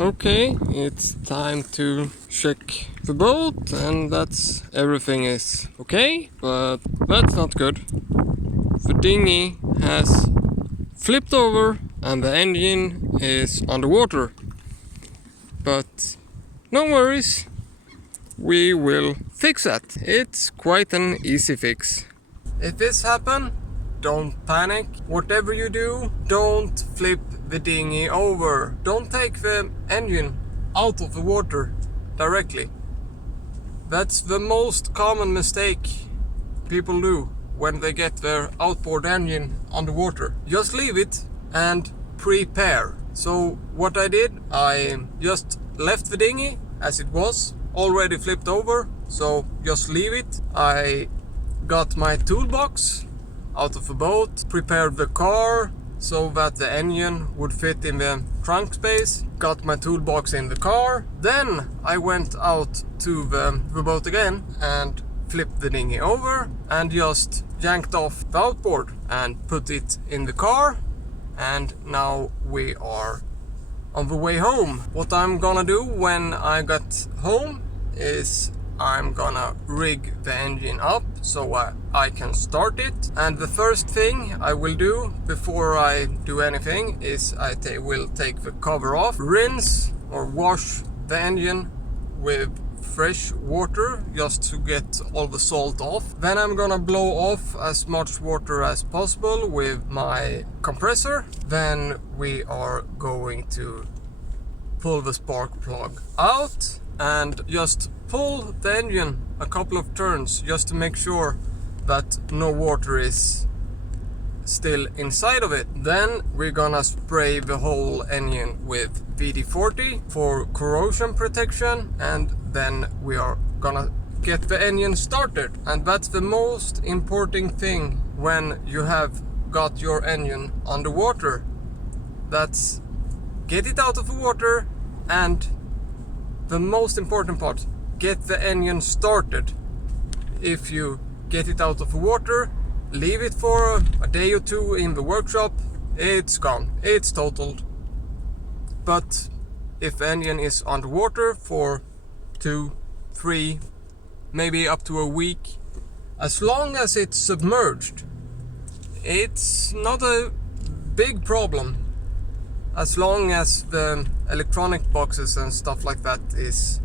Okay, it's time to check the boat, and everything is okay, but that's not good. The dinghy has flipped over and the engine is underwater. But no worries, we will fix that. It's quite an easy fix. If this happens, don't panic. Whatever you do, don't flip the dinghy over. Don't take the engine out of the water directly. That's the most common mistake people do when they get their outboard engine underwater. Just leave it and prepare. So what I did, I just left the dinghy as it was, already flipped over, so just leave it. I got my toolbox out of the boat, prepared the car so that the engine would fit in the trunk space, got my toolbox in the car. Then I went out to the boat again and flipped the dinghy over and just yanked off the outboard and put it in the car, and now we are on the way home. What I'm gonna do when I got home is I'm gonna rig the engine up so I can start it. And the first thing I will do before I do anything is I will take the cover off, rinse or wash the engine with fresh water just to get all the salt off. Then I'm gonna blow off as much water as possible with my compressor. Then we are going to pull the spark plug out and just pull the engine a couple of turns just to make sure that no water is still inside of it. Then we're gonna spray the whole engine with WD-40 for corrosion protection, and then we are gonna get the engine started. And that's the most important thing when you have got your engine underwater. That's get it out of the water, and the most important part, get the engine started. If you get it out of the water, leave it for a day or two in the workshop, it's gone, it's totaled. But if the engine is underwater for 2, 3, maybe up to a week, as long as it's submerged, it's not a big problem. As long as the electronic boxes and stuff like that is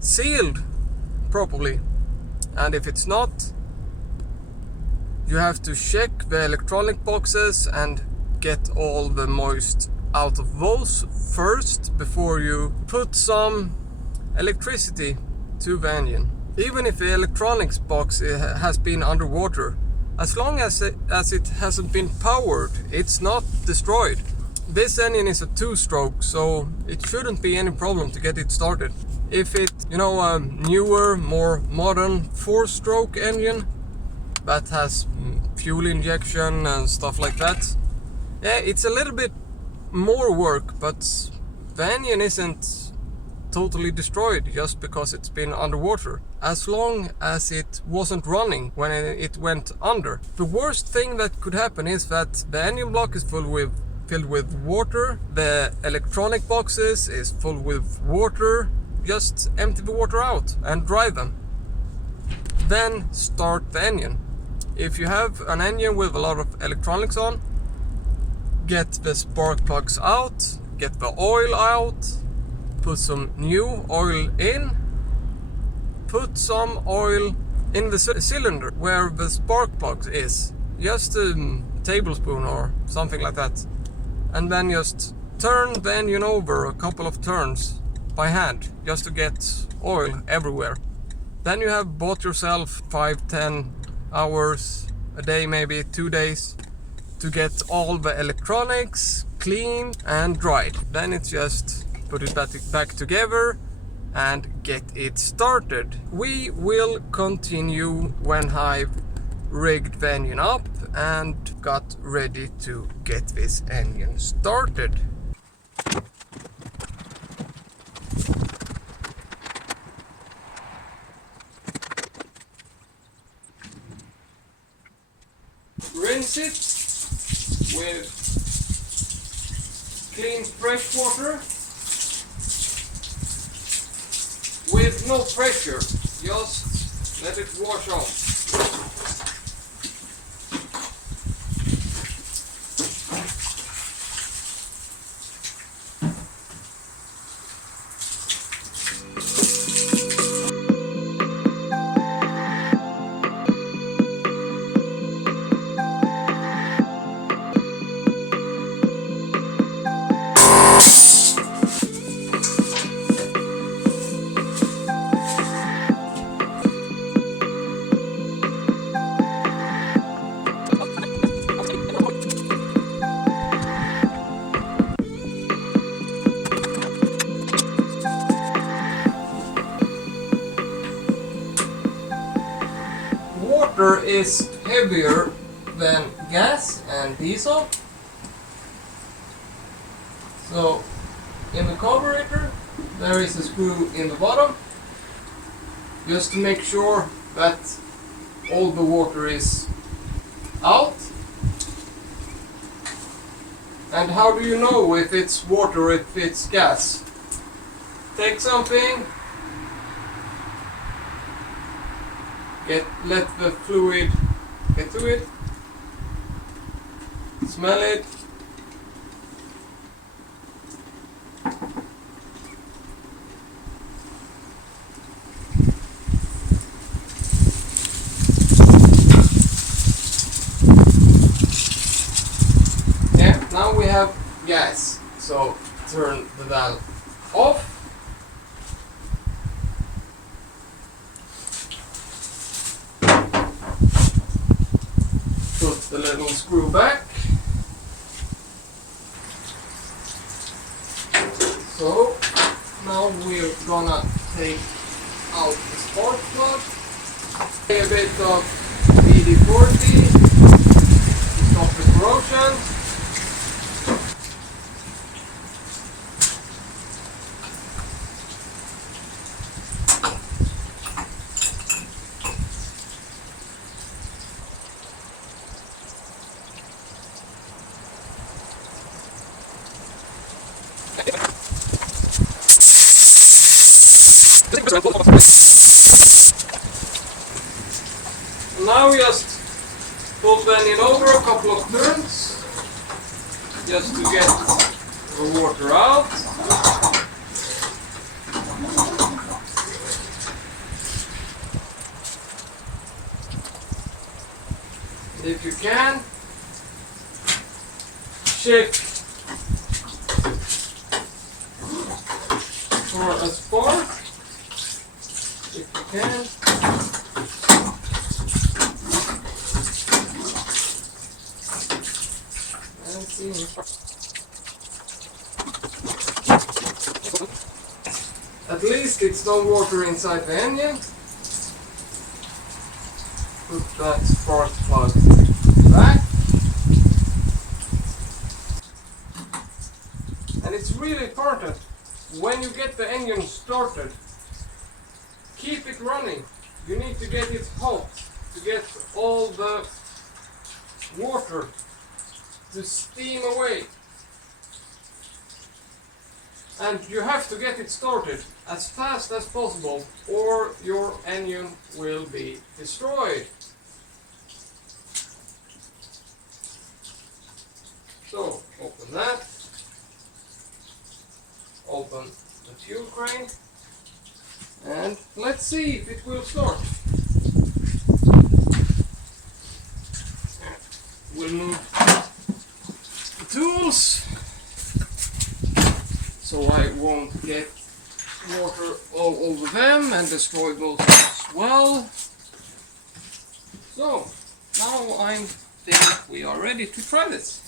sealed properly. And if it's not, you have to check the electronic boxes and get all the moist out of those first before you put some electricity to the engine. Even if the electronics box has been underwater, as long as it hasn't been powered, it's not destroyed. This engine is a 2-stroke, so it shouldn't be any problem to get it started. If it's, a newer, more modern 4-stroke engine that has fuel injection and stuff like that, yeah, it's a little bit more work, but the engine isn't totally destroyed just because it's been underwater, as long as it wasn't running when it went under. The worst thing that could happen is that the engine block is filled with water, the electronic boxes is full with water. Just empty the water out and dry them. Then start the engine. If you have an engine with a lot of electronics on, get the spark plugs out, get the oil out, put some new oil in, put some oil in the cylinder where the spark plug is, just a tablespoon or something like that. And then just turn the engine over a couple of turns by hand just to get oil everywhere. Then you have bought yourself 5-10 hours a day, maybe 2 days, to get all the electronics cleaned and dried. Then it's just put it back together and get it started. We will continue when I've rigged the engine up and got ready to get this engine started. Rinse it with clean fresh water with no pressure, just let it wash off. Water is heavier than gas and diesel. So in the carburetor there is a screw in the bottom, just to make sure that all the water is out. And how do you know if it's water or if it's gas? Take something, let the fluid get to it, smell it, yeah, now we have gas, so turn the valve off. Put the little screw back. So now we're gonna take out the spark plug. A bit of WD-40 to stop the corrosion. Now just pull the engine over a couple of turns, just to get the water out. If you can, check for a spark, if you can. At least it's no water inside the engine. Put that spark plug back. And it's really important, when you get the engine started, keep it running. You need to get it hot to get all the water to steam away. And you have to get it started as fast as possible, or your engine will be destroyed. So open that, open the fuel crane, and let's see if it will start. We'll move the tools so I won't get water all over them and destroy those as well. So now I think we are ready to try this.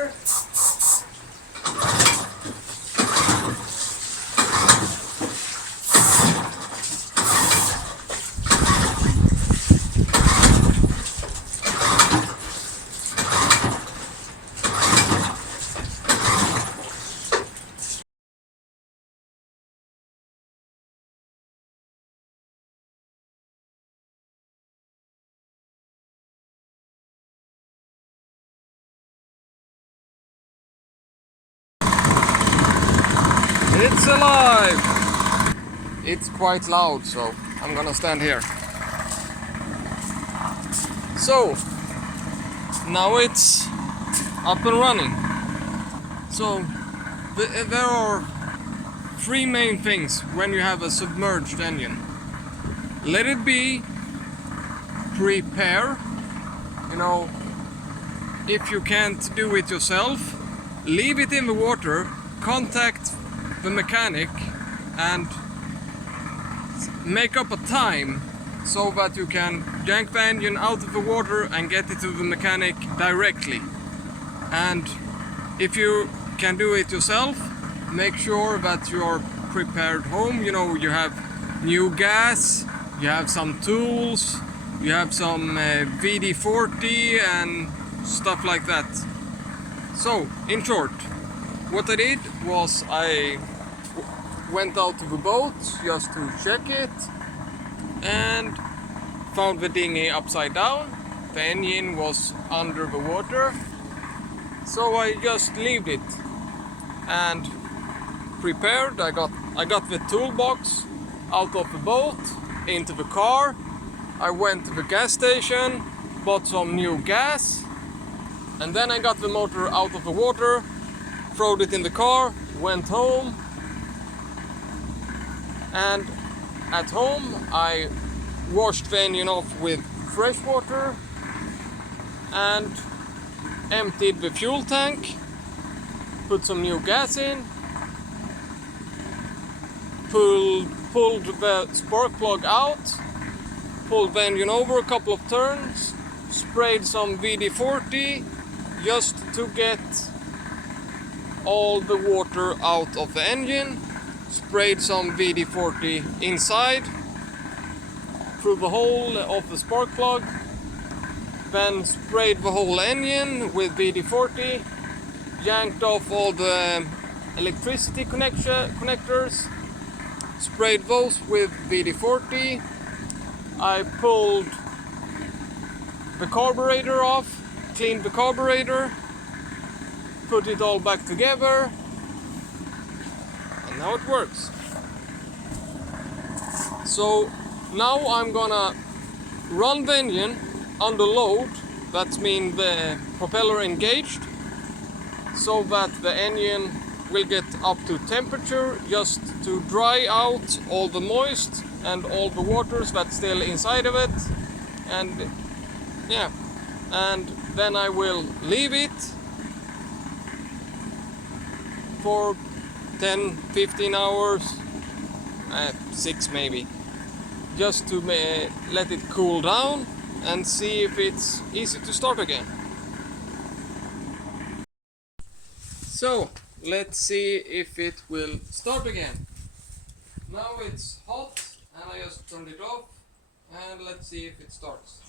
here. It's alive! It's quite loud, so I'm gonna stand here. So, now it's up and running. So, there are three main things when you have a submerged engine. Let it be, prepare, you know, if you can't do it yourself, leave it in the water, contact the mechanic and make up a time so that you can yank the engine out of the water and get it to the mechanic directly. And if you can do it yourself, make sure that you're prepared home. You know, you have new gas, you have some tools, you have some VD40 and stuff like that. So, in short, what I did was I went out to the boat just to check it and found the dinghy upside down. The engine was under the water, so I just left it and prepared. I got the toolbox out of the boat into the car. I went to the gas station, bought some new gas, and then I got the motor out of the water, throwed it in the car, went home, and at home I washed the engine off with fresh water and emptied the fuel tank, put some new gas in, pulled the spark plug out, pulled the engine over a couple of turns, sprayed some VD40 just to get all the water out of the engine, sprayed some VD40 inside through the hole of the spark plug, then sprayed the whole engine with VD40, yanked off all the electricity connectors, sprayed those with VD40. I pulled the carburetor off, cleaned the carburetor, put it all back together, and now it works. So now I'm gonna run the engine under load, that means the propeller engaged, so that the engine will get up to temperature just to dry out all the moist and all the waters that's still inside of it. And yeah, and then I will leave it for 10-15 hours, 6 maybe, just to let it cool down and see if it's easy to start again. So let's see if it will start again. Now it's hot and I just turned it off, and let's see if it starts.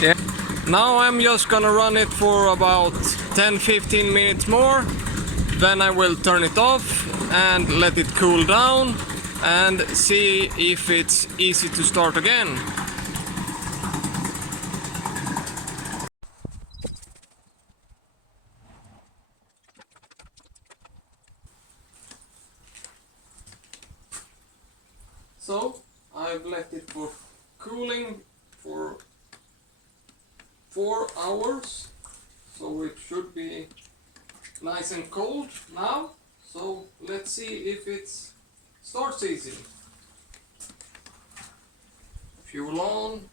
Yeah. Now I'm just gonna run it for about 10-15 minutes more, then I will turn it off and let it cool down and see if it's easy to start again. So I've left it for cooling for 4 hours, so it should be nice and cold now. So let's see if it starts easy. Fuel on.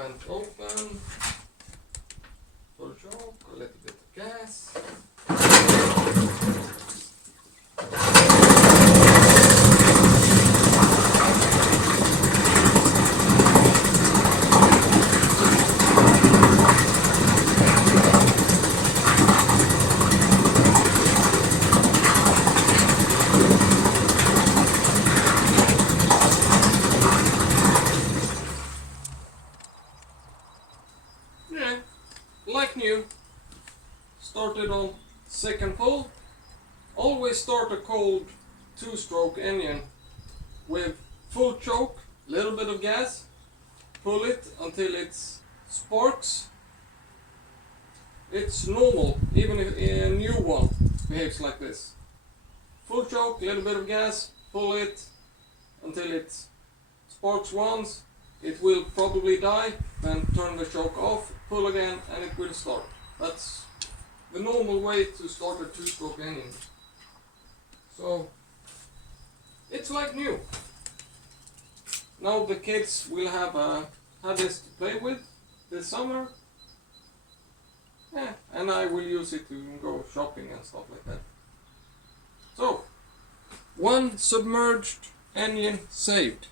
vent open. Full choke, a little bit of gas. Yeah, like new. Started on second pull. Always start a cold 2-stroke engine with full choke, little bit of gas, pull it until it sparks. It's normal, even if a new one behaves like this. Full choke, little bit of gas, pull it until it sparks once. It will probably die, then turn the choke off, pull again, and it will start. That's the normal way to start a 2-stroke engine. So, it's like new. Now the kids will have this to play with this summer. Yeah, and I will use it to go shopping and stuff like that. So, one submerged engine saved.